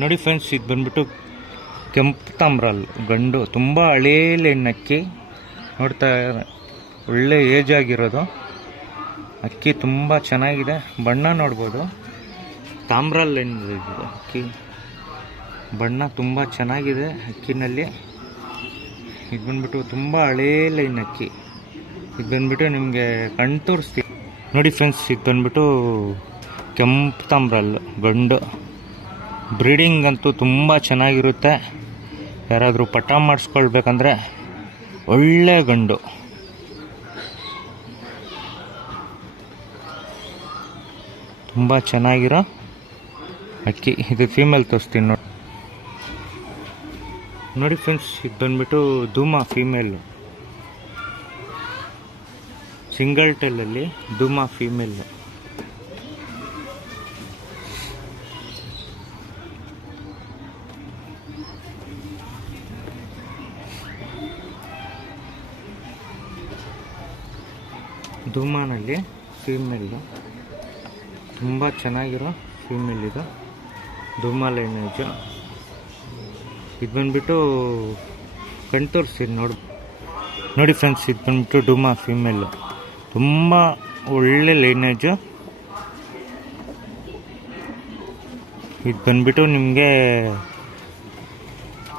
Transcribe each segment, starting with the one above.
ನೋಡಿ ಫ್ರೆಂಡ್ಸ್, ಇದು ಬಂದ್ಬಿಟ್ಟು ಕೆಂಪು ತಾಮ್ರಲ್ ಗಂಡು, ತುಂಬ ಹಳೇ ಲೈನ್ ಅಕ್ಕಿ. ನೋಡ್ತಾ ಒಳ್ಳೆ ಏಜ್ ಆಗಿರೋದು ಅಕ್ಕಿ, ತುಂಬ ಚೆನ್ನಾಗಿದೆ. ಬಣ್ಣ ನೋಡ್ಬೋದು, ತಾಮ್ರಲ್ ಲೈನ್ ಇದು ಅಕ್ಕಿ. ಬಣ್ಣ ತುಂಬ ಚೆನ್ನಾಗಿದೆ ಅಕ್ಕಿನಲ್ಲಿ. ಇದು ಬಂದ್ಬಿಟ್ಟು ತುಂಬ ಹಳೇ ಲೈನ್ ಅಕ್ಕಿ. ಇದು ಬಂದ್ಬಿಟ್ಟು ನಿಮಗೆ ಕಣ್ ತೋರಿಸ್ತೀವಿ ನೋಡಿ ಫ್ರೆಂಡ್ಸ್. ಇದು ಬಂದ್ಬಿಟ್ಟು ಕೆಂಪು ತಾಮ್ರಲ್ ಗಂಡು. ಬ್ರೀಡಿಂಗ್ ಅಂತೂ ತುಂಬ ಚೆನ್ನಾಗಿರುತ್ತೆ. ಯಾರಾದರೂ ಪಟ್ಟ ಮಾಡಿಸ್ಕೊಳ್ಬೇಕಂದ್ರೆ ಒಳ್ಳೆ ಗಂಡು. ತುಂಬ ಚೆನ್ನಾಗಿರೋ ಅಕ್ಕಿ. ಇದು ಫೀಮೇಲ್ ತೋರಿಸ್ತೀನಿ ನೋಡಿ ಫ್ರೆಂಡ್ಸ್. ಇದು ಬಂದ್ಬಿಟ್ಟು ಧೂಮ ಫೀಮೇಲು, ಸಿಂಗಲ್ ಟೈಲಲ್ಲಿ ಧೂಮ ಫೀಮೇಲು. ಧೂಮಾನಲ್ಲಿ ಫೀಮೇಲು, ತುಂಬ ಚೆನ್ನಾಗಿರೋ ಫೀಮೇಲ್ ಇದು. ಧೂಮ ಲೈನೇಜು. ಇದು ಬಂದ್ಬಿಟ್ಟು ಕಣ್ ತೋರಿಸ್ತೀನಿ ನೋಡಿ ಫ್ರೆಂಡ್ಸ್. ಇದು ಬಂದ್ಬಿಟ್ಟು ಧೂಮ ಫೀಮೇಲು, ತುಂಬ ಒಳ್ಳೆ ಲೈನೇಜು. ಇದು ಬಂದ್ಬಿಟ್ಟು ನಿಮಗೆ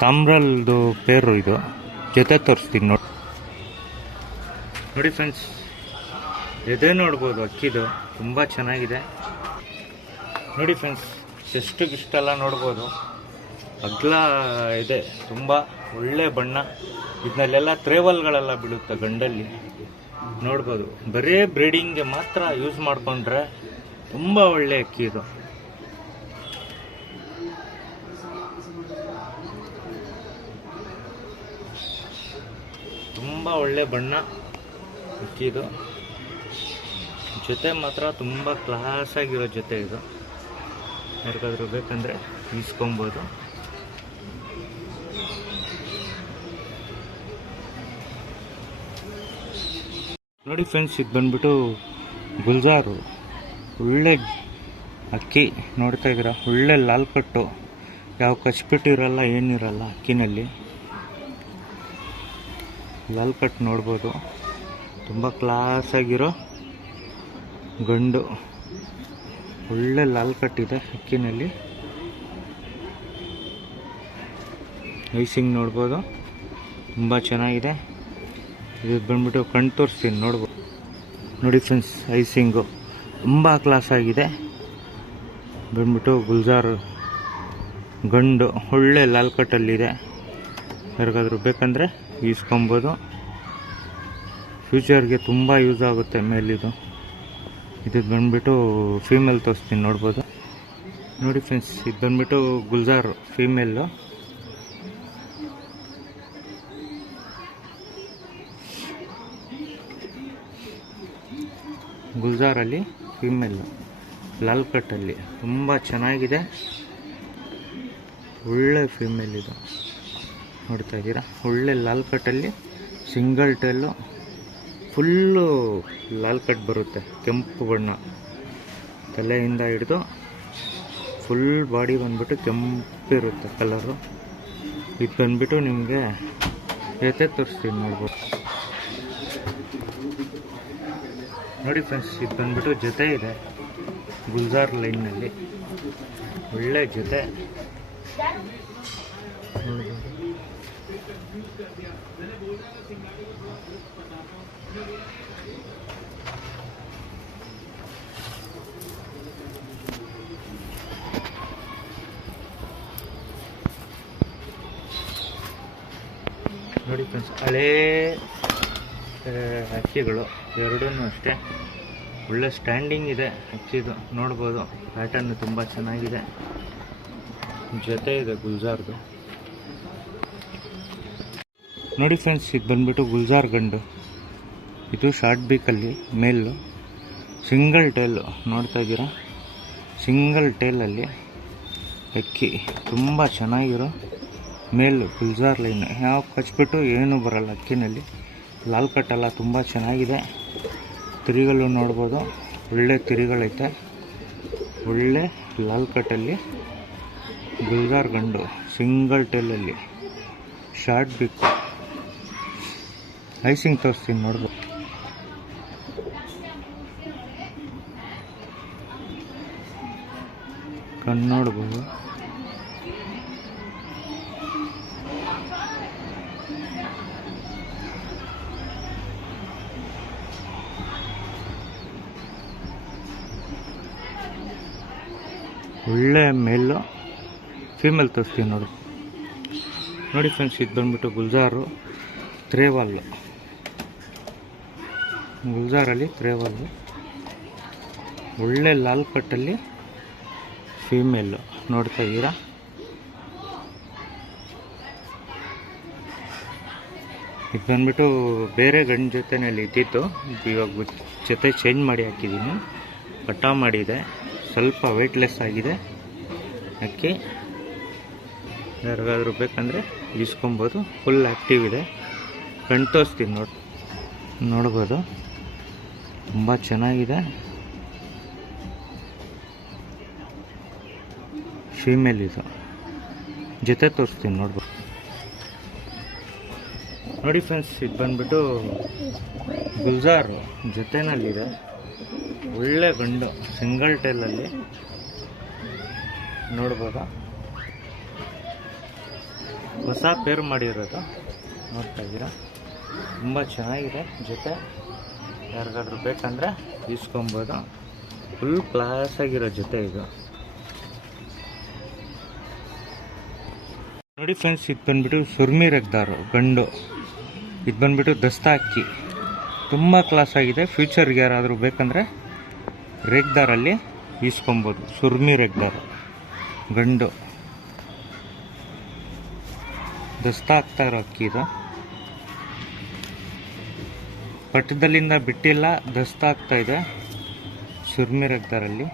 ತಾಮ್ರಲ್ದು ಪೇರು. ಇದು ಜೊತೆ ತೋರಿಸ್ತೀನಿ ನೋಡಿ ಫ್ರೆಂಡ್ಸ್. ಎದೆ ನೋಡ್ಬೋದು ಅಕ್ಕಿದು, ತುಂಬ ಚೆನ್ನಾಗಿದೆ ನೋಡಿ ಫ್ರೆಂಡ್ಸ್. ಚೆಸ್ಟಿಗಿಷ್ಟೆಲ್ಲ ನೋಡ್ಬೋದು, ಅಗ್ಲ ಇದೆ, ತುಂಬ ಒಳ್ಳೆ ಬಣ್ಣ. ಇದನ್ನೆಲ್ಲ ತ್ರೇವಲ್ಗಳೆಲ್ಲ ಬೀಳುತ್ತೆ ಗಂಡಲ್ಲಿ ನೋಡ್ಬೋದು. ಬರೀ ಬ್ರೀಡಿಂಗ್ಗೆ ಮಾತ್ರ ಯೂಸ್ ಮಾಡಿಕೊಂಡ್ರೆ ತುಂಬ ಒಳ್ಳೆ ಅಕ್ಕಿ ಇದು. ತುಂಬ ಒಳ್ಳೆ ಬಣ್ಣ ಅಕ್ಕಿದು. ಜೊತೆ ಮಾತ್ರ ತುಂಬ ಕ್ಲಾಸ್ ಆಗಿರೋ ಜೊತೆ ಇದು. ಯಾರಿಗಾದ್ರೂ ಬೇಕಂದರೆ ಈಸ್ಕೊಬೋದು. ನೋಡಿ ಫ್ರೆಂಡ್ಸ್, ಇದು ಬಂದ್ಬಿಟ್ಟು ಗುಲ್ಜಾರು. ಒಳ್ಳೆ ಅಕ್ಕಿ ನೋಡ್ತಾ ಇದ್ದೀರಾ, ಒಳ್ಳೆ ಲಾಲ್ ಕಟ್ಟು. ಯಾವ ಕಚ್ಬಿಟ್ಟಿರಲ್ಲ, ಏನಿರಲ್ಲ ಅಕ್ಕಿನಲ್ಲಿ. ಲಾಲ್ ಕಟ್ ನೋಡ್ಬೋದು, ತುಂಬ ಕ್ಲಾಸ್ ಆಗಿರೋ ಗಂಡು. ಒಳ್ಳೆ ಲಾಲ್ ಕಟ್ಟಿದೆ ಅಕ್ಕಿನಲ್ಲಿ. ಐಸಿಂಗ್ ನೋಡ್ಬೋದು, ತುಂಬ ಚೆನ್ನಾಗಿದೆ. ಇದು ಬಂದ್ಬಿಟ್ಟು ಕಣ್ ತೋರಿಸ್ತೀನಿ ನೋಡಿ ಫ್ರೆಂಡ್ಸ್. ಐಸಿಂಗು ತುಂಬ ಕ್ಲಾಸ್ ಆಗಿದೆ. ಬಂದ್ಬಿಟ್ಟು ಗುಲ್ಜಾರ್ ಗಂಡು, ಒಳ್ಳೆ ಲಾಲ್ ಕಟ್ಟಲ್ಲಿದೆ. ಯಾರಿಗಾದ್ರೂ ಬೇಕಂದರೆ ಈಸ್ಕೊಬೋದು. ಫ್ಯೂಚರ್ಗೆ ತುಂಬ ಯೂಸ್ ಆಗುತ್ತೆ ಮೇಲಿದು. ಇದು ಬಂದ್ಬಿಟ್ಟು ಫೀಮೇಲ್ ತೋರಿಸ್ತೀನಿ ನೋಡಿ ಫ್ರೆಂಡ್ಸ್. ಇದು ಬಂದ್ಬಿಟ್ಟು ಗುಲ್ಜಾರ್ ಫೀಮೇಲು. ಗುಲ್ಜಾರಲ್ಲಿ ಫೀಮೇಲು, ಲಾಲ್ ಕಟ್ಟಲ್ಲಿ ತುಂಬ ಚೆನ್ನಾಗಿದೆ. ಒಳ್ಳೆ ಫೀಮೇಲ್ ಇದು, ನೋಡ್ತಾ ಇದ್ದೀರಾ. ಒಳ್ಳೆ ಲಾಲ್ ಕಟ್ಟಲ್ಲಿ ಸಿಂಗಲ್ ಟೈಲು, ಫುಲ್ಲು ಲಾಲ್ ಕಟ್ ಬರುತ್ತೆ. ಕೆಂಪು ಬಣ್ಣ, ತಲೆಯಿಂದ ಹಿಡಿದು ಫುಲ್ ಬಾಡಿ ಬಂದ್ಬಿಟ್ಟು ಕೆಂಪಿರುತ್ತೆ ಕಲರು. ಇದು ಬಂದ್ಬಿಟ್ಟು ನಿಮಗೆ ಜೊತೆ ತೋರಿಸ್ತೀನಿ ನೋಡಿ ಫ್ರೆಂಡ್ಸ್. ಇದು ಬಂದ್ಬಿಟ್ಟು ಜೊತೆ ಇದೆ ಗುಲ್ಜಾರ್ ಲೈನ್ನಲ್ಲಿ, ಒಳ್ಳೆ ಜೊತೆ. ನೋಡಿ ಫ್ರೆಂಡ್ಸ್, ಹಳೇ ಅಕ್ಕಿಗಳು ಎರಡೂ ಅಷ್ಟೇ. ಒಳ್ಳೆ ಸ್ಟ್ಯಾಂಡಿಂಗ್ ಇದೆ ಅಕ್ಕಿದು, ನೋಡ್ಬೋದು. ಪ್ಯಾಟರ್ನ್ ತುಂಬ ಚೆನ್ನಾಗಿದೆ. ಜೊತೆ ಇದೆ ಗುಲ್ಜಾರ್ದು ನೋಡಿ ಫ್ರೆಂಡ್ಸ್. ಇದು ಬಂದ್ಬಿಟ್ಟು ಗುಲ್ಜಾರ್ ಗಂಡು. ಇದು ಶಾರ್ಟ್ ಬೀಕಲ್ಲಿ ಮೇಲು, ಸಿಂಗಲ್ ಟೇಲು ನೋಡ್ತಾ ಇದ್ದೀರಾ. ಸಿಂಗಲ್ ಟೇಲಲ್ಲಿ ಅಕ್ಕಿ, ತುಂಬ ಚೆನ್ನಾಗಿರೋ ಮೇಲು ಗುಲ್ಜಾರ್ ಲೈನ್. ಯಾವ ಕಚ್ಬಿಟ್ಟು ಏನೂ ಬರಲ್ಲ ಅಕ್ಕಿನಲ್ಲಿ. ಲಾಲ್ ಕಟ್ಟೆಲ್ಲ ತುಂಬ ಚೆನ್ನಾಗಿದೆ. ತಿರಿಗಳು ನೋಡ್ಬೋದು, ಒಳ್ಳೆ ತಿರಿಗಳೈತೆ. ಒಳ್ಳೆ ಲಾಲ್ ಕಟ್ಟಲ್ಲಿ ಗುಲ್ಜಾರ್ ಗಂಡು ಸಿಂಗಲ್ ಟೇಲಲ್ಲಿ ಶಾರ್ಟ್ ಬಿಕ್ ಐಸಿಂಗ್ ತೋರಿಸ್ತೀನಿ ನೋಡ್ಬೋದು. ಕಣ್ಣು ನೋಡ್ಬೋದು. ಒಳ್ಳೆ ಮೇಲು ಫೀಮೇಲ್ ತೋರಿಸ್ತೀನಿ ನೋಡಿ ಫ್ರೆಂಡ್ಸ್. ಇದು ಬಂದ್ಬಿಟ್ಟು ಗುಲ್ಜಾರು ತ್ರೇವಾಲ್, ಗುಲ್ಜಾರಲ್ಲಿ ತ್ರೇವಾಲ್, ಒಳ್ಳೆ ಲಾಲ್ ಕಟ್ಟಲ್ಲಿ ಫೀಮೇಲು ನೋಡ್ತಾ ಇದ್ದೀರಾ. ಇದು ಬಂದ್ಬಿಟ್ಟು ಬೇರೆ ಗಂಡು ಜೊತೆನಲ್ಲಿ ಇದ್ದಿತ್ತು, ಇವಾಗ ಜೊತೆ ಚೇಂಜ್ ಮಾಡಿ ಹಾಕಿದ್ದೀನಿ. ಕಟ್ಟಾ ಮಾಡಿದೆ, ಸ್ವಲ್ಪ ವೆಯ್ಟ್ಲೆಸ್ ಆಗಿದೆ. ಅಕ್ಕಿ ಯಾರಿಗಾದ್ರೂ ಬೇಕಂದರೆ ಇಸ್ಕೊಬೋದು. ಫುಲ್ ಆ್ಯಕ್ಟಿವ್ ಇದೆ. ಕಣ್ ತೋರಿಸ್ತೀನಿ ನೋಡ್ಬೋದು. ತುಂಬ ಚೆನ್ನಾಗಿದೆ. ಫೀಮೇಲ್ ಇದು. ಜೊತೆ ತೋರಿಸ್ತೀನಿ ನೋಡ್ಬೋದು. ನೋಡಿ ಫ್ರೆಂಡ್ಸ್, ಇದು ಬಂದ್ಬಿಟ್ಟು ಗುಲ್ಜಾರು ಜೊತೆನಲ್ಲಿದೆ. ಒಳ್ಳೆ ಗಂಡು ಸಿಂಗಲ್ ಟೇಲಲ್ಲಿ ನೋಡ್ಬೋದಾ. ಹೊಸ ಪೇರ್ ಮಾಡಿರೋದು ನೋಡ್ತಾ ಇದ್ದೀರಾ. ತುಂಬ ಚೆನ್ನಾಗಿದೆ. ಜೊತೆ ಯಾರಿಗಾದ್ರೂ ಬೇಕಂದರೆ ಇಸ್ಕೊಬೋದು. ಫುಲ್ ಕ್ಲಾಸ್ ಆಗಿರೋ ಜೊತೆ ಇದು. ನೋಡಿ ಫ್ರೆಂಡ್ಸ್, ಇದು ಬಂದ್ಬಿಟ್ಟು ಸುರ್ಮಿ ರೆಗ್ದಾರು ಗಂಡು. ಇದು ಬಂದ್ಬಿಟ್ಟು ದಸ್ತಾ ಅಕ್ಕಿ. ತುಂಬ ಕ್ಲಾಸ್ ಆಗಿದೆ. ಫ್ಯೂಚರ್ಗೆ ಯಾರಾದರೂ ಬೇಕಂದರೆ ರೆಗ್ದಾರಲ್ಲಿ ಇಸ್ಕೊಬೋದು. ಸುರ್ಮಿ ರೆಗ್ದಾರು ಗಂಡು ದಸ್ತಾ ಆಗ್ತಾ ಇರೋ ಅಕ್ಕಿ ಇದು. ಪಟ್ಟದಲ್ಲಿಂದ ಬಿಟ್ಟಿಲ್ಲ, ದಸ್ತಾ ಆಗ್ತಾ ಇದೆ ಸುರ್ಮಿ ರೆಗ್ದಾರಲ್ಲಿ.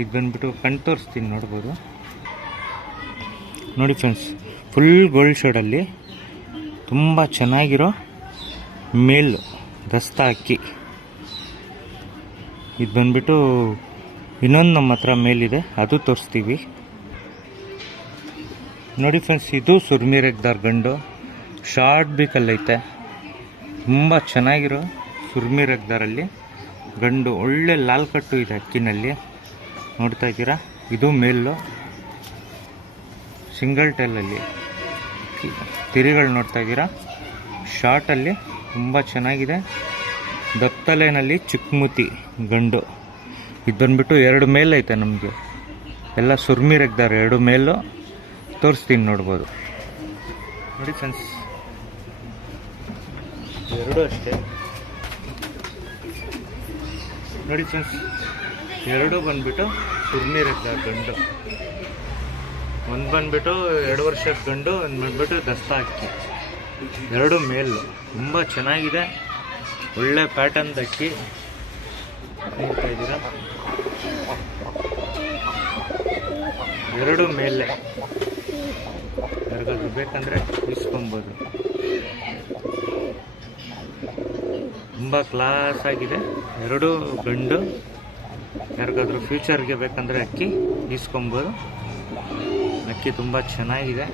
ಇದು ಬಂದ್ಬಿಟ್ಟು ಕಣ್ ತೋರಿಸ್ತೀನಿ ನೋಡ್ಬೋದು. ನೋಡಿ ಫ್ರೆಂಡ್ಸ್, ಫುಲ್ ಗೋಲ್ಡ್ ಶೇಡಲ್ಲಿ ತುಂಬ ಚೆನ್ನಾಗಿರೋ ಮೇಲು ದಸ್ತಾ ಅಕ್ಕಿ. ಇದು ಬಂದ್ಬಿಟ್ಟು ಇನ್ನೊಂದು ನಮ್ಮ ಹತ್ರ ಮೇಲಿದೆ, ಅದು ತೋರಿಸ್ತೀವಿ. ನೋಡಿ ಫ್ರೆಂಡ್ಸ್, ಇದು ಸುರ್ಮಿ ರೆಗ್ದಾರ್ ಗಂಡು. ಶಾರ್ಟ್ ಬೀಕಲ್ಲೈತೆ. ತುಂಬ ಚೆನ್ನಾಗಿರೋ ಸುರ್ಮಿ ರೆಗ್ದಾರಲ್ಲಿ ಗಂಡು. ಒಳ್ಳೆ ಲಾಲ್ ಕಟ್ಟು ಇದೆ ಅಕ್ಕಿನಲ್ಲಿ ನೋಡ್ತಾ ಇದ್ದೀರಾ. ಇದು ಮೇಲು ಸಿಂಗಲ್ ಟೈಲಲ್ಲಿ ತಿರಿಗಳು ನೋಡ್ತಾ ಇದ್ದೀರಾ. ಶಾರ್ಟಲ್ಲಿ ತುಂಬ ಚೆನ್ನಾಗಿದೆ. ದತ್ತಲೇನಲ್ಲಿ ಚಿಕ್ಕಮೂತಿ ಗಂಡು. ಇದು ಬಂದ್ಬಿಟ್ಟು 2 ಮೇಲ್ ಐತೆ ನಮಗೆ. ಎಲ್ಲ ಸುರ್ಮಿ ರೆಗ್ದಾರ 2 ಮೇಲು ತೋರಿಸ್ತೀನಿ ನೋಡ್ಬೋದು. ನೋಡಿ ಫ್ರೆಂಡ್ಸ್, 2 ಅಷ್ಟೇ. ನೋಡಿ ಫ್ರೆಂಡ್ಸ್, 2 ಬಂದ್ಬಿಟ್ಟು ಸುರ್ಮಿ ರೆಗ್ದಾರ ಗಂಡು. ಒಂದು ಬಂದ್ಬಿಟ್ಟು 2 ವರ್ಷದ ಗಂಡು, ಒಂದು ಬಂದ್ಬಿಟ್ಟು ದಸ್ತಾ ಅಕ್ಕಿ. 2 ಮೇಲು. ತುಂಬ ಚೆನ್ನಾಗಿದೆ. ಒಳ್ಳೆ ಪ್ಯಾಟರ್ನ್ ಅಕ್ಕಿ ನೋಡ್ತಾ ಇದ್ದೀರಾ. 2 ಮೇಲೆ ಯಾರಿಗಾದ್ರೂ ಬೇಕಂದರೆ ಇಸ್ಕೊಬೋದು. ತುಂಬ ಕ್ಲಾಸ್ ಆಗಿದೆ. 2 ಗಂಡು. ಯಾರಿಗಾದ್ರೂ ಫ್ಯೂಚರ್ಗೆ ಬೇಕಂದರೆ ಅಕ್ಕಿ ಇಸ್ಕೊಬೋದು. ಅಕ್ಕಿ ತುಂಬ ಚೆನ್ನಾಗಿದೆ.